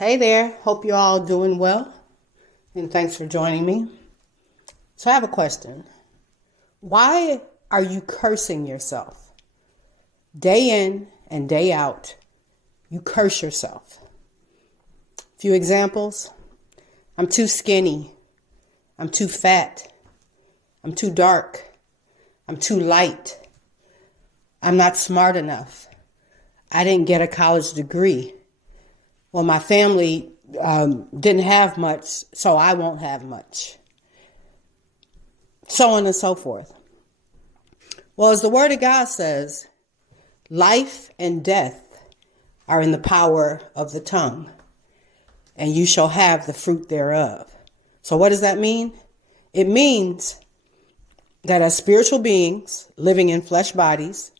Hey there, hope you're all doing well, and thanks for joining me. So I have a question. Why are you cursing yourself? Day in and day out, you curse yourself. A few examples. I'm too skinny. I'm too fat. I'm too dark. I'm too light. I'm not smart enough. I didn't get a college degree. Well, my family didn't have much, so I won't have much. So on and so forth. Well, as the Word of God says, life and death are in the power of the tongue, and you shall have the fruit thereof. So what does that mean? It means that as spiritual beings living in flesh bodies,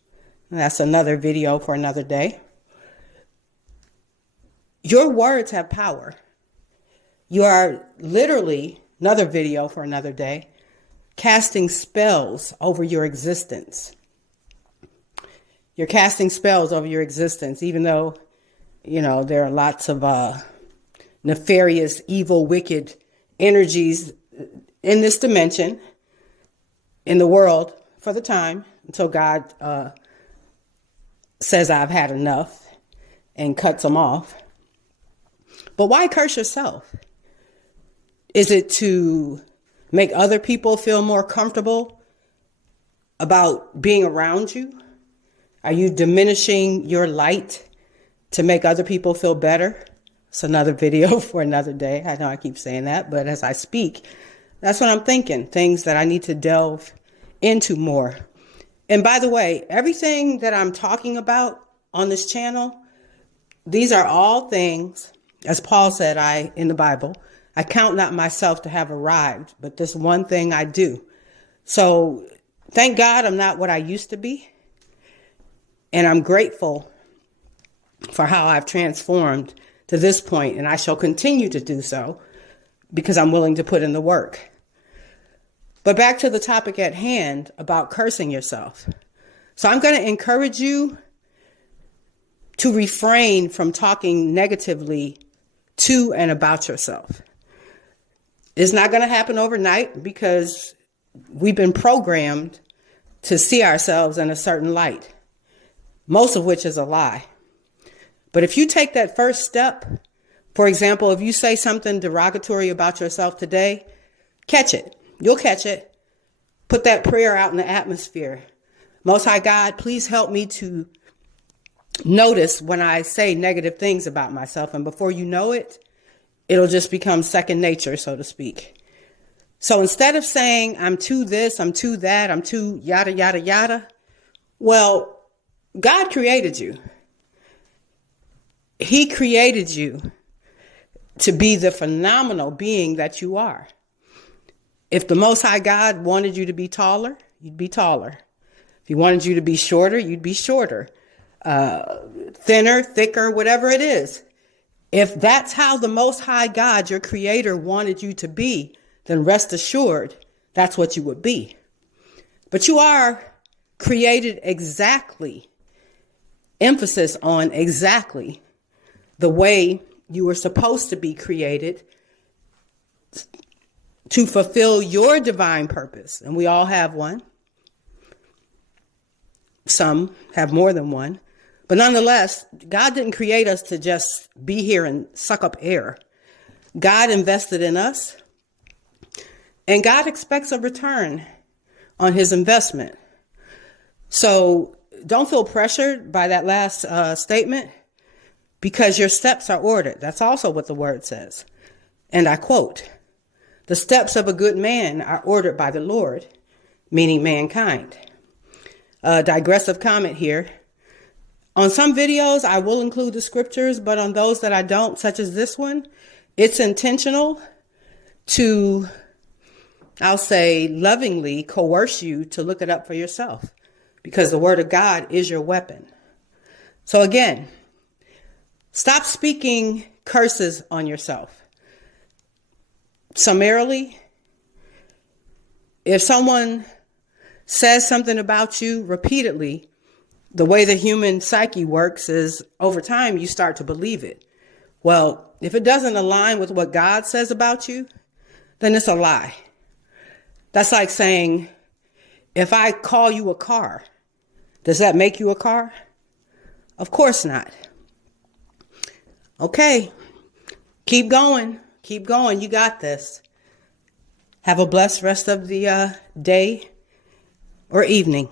and that's another video for another day, your words have power. You are literally, another video for another day, casting spells over your existence. You're casting spells over your existence, even though, there are lots of nefarious, evil, wicked energies in this dimension, in the world, for the time, until God says I've had enough and cuts them off. But why curse yourself? Is it to make other people feel more comfortable about being around you? Are you diminishing your light to make other people feel better? It's another video for another day. I know I keep saying that, but as I speak, that's what I'm thinking. Things that I need to delve into more. And by the way, everything that I'm talking about on this channel, these are all things, as Paul said in the Bible, I count not myself to have arrived, but this one thing I do. So thank God I'm not what I used to be. And I'm grateful for how I've transformed to this point, and I shall continue to do so because I'm willing to put in the work. But back to the topic at hand about cursing yourself. So I'm going to encourage you to refrain from talking negatively to and about yourself. It's not going to happen overnight because we've been programmed to see ourselves in a certain light, most of which is a lie. But if you take that first step, for example, if you say something derogatory about yourself today, catch it. You'll catch it. Put that prayer out in the atmosphere. Most High God, please help me to notice when I say negative things about myself. And before you know it, it'll just become second nature, so to speak. So instead of saying, I'm too this, I'm too that, I'm too yada, yada, yada. Well, God created you. He created you to be the phenomenal being that you are. If the Most High God wanted you to be taller, you'd be taller. If he wanted you to be shorter, you'd be shorter. Thinner, thicker, whatever it is. If that's how the Most High God, your creator, wanted you to be, then rest assured that's what you would be. But you are created exactly, emphasis on exactly, the way you were supposed to be created to fulfill your divine purpose. And we all have one. Some have more than one. But nonetheless, God didn't create us to just be here and suck up air. God invested in us, and God expects a return on his investment. So don't feel pressured by that last statement, because your steps are ordered. That's also what the word says. And I quote, "The steps of a good man are ordered by the Lord," meaning mankind. Digressive comment here. On some videos, I will include the scriptures, but on those that I don't, such as this one, it's intentional to, I'll say, lovingly coerce you to look it up for yourself, because the word of God is your weapon. So again, stop speaking curses on yourself. Summarily, if someone says something about you repeatedly, the way the human psyche works is over time you start to believe it. Well, if it doesn't align with what God says about you, then it's a lie. That's like saying, if I call you a car, does that make you a car? Of course not. Okay, keep going. Keep going. You got this. Have a blessed rest of the day or evening.